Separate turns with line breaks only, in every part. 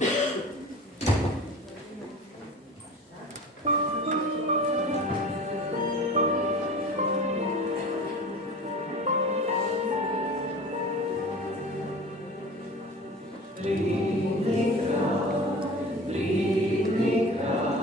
Lead me, God, lead me, God.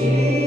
Jesus.